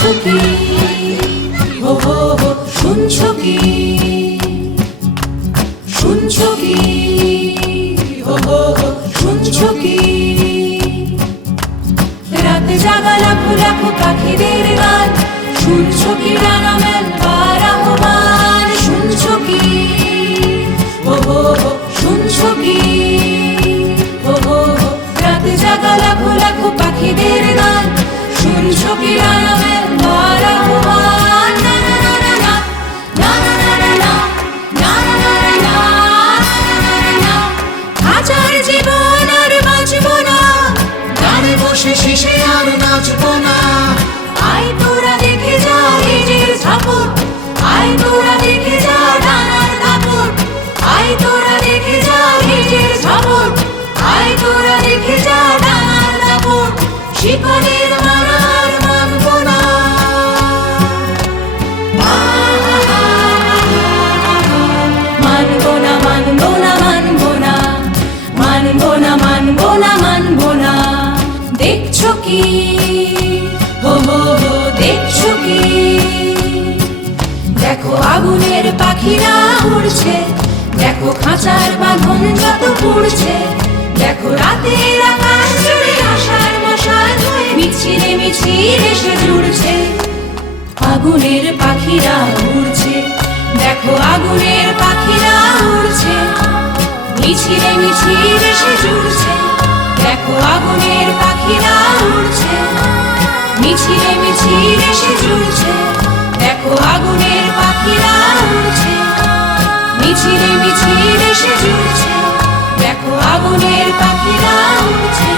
শুনছো কি, হো হো হো, শুনছো কি, শুনছো কি, হো হো হো, শুনছো কি? রাতে জাগা লাখো লাখো পাখিদের গান, শুনছো কি ডানা মেলবার আহ্বান? শুনছো কি, হো হো হো, শুনছো কি, হো হো হো, রাতে জাগা লাখো লাখো পাখিদের গান, শুনছো কি ডানা মেলবার আহ্বান? না না না না না, না না না না না, না না না না না, হাজার জীবন আর বাঁচবো না, গানে বসে শেষে আর নাচবো না। আয় তোরা দেখে যা নিজের ঝাপট, আয় তোরা দেখে যা ডানার দাপট, আয় তোরা দেখে যা নিজের ঝাপট, আয় তোরা দেখে যা ডানার দাপট। শিকলের মালা আর মানবো না, মানবো না, মানবো না, মানবো না, মানবো না, মানবো না, মানবো না। দেখছো কি, হো হো হো, দেখছো কি? দেখো আগুনের পাখিরা উড়ছে, দেখো খাঁচার বাঁধন যত পুড়ছে, দেখো রাতের আকাশ জুড়ে আশার মশাল হয়ে মিছিলে মিছিল এসে জুড়ছে। আগুনের পাখিরা উড়ছে, দেখো আগুনের পাখিরা উড়ছে, মিছিলে মিছিল এসে জুড়ছে। দেখো আগুনের পাখিরা উড়ছে, মিছিলে মিছিল এসে জুড়ছে। দেখো আগুনের পাখিরা উড়ছে, মিছিলে মিছিল এসে জুড়ছে। দেখো আগুনের পাখিরা উড়ছে।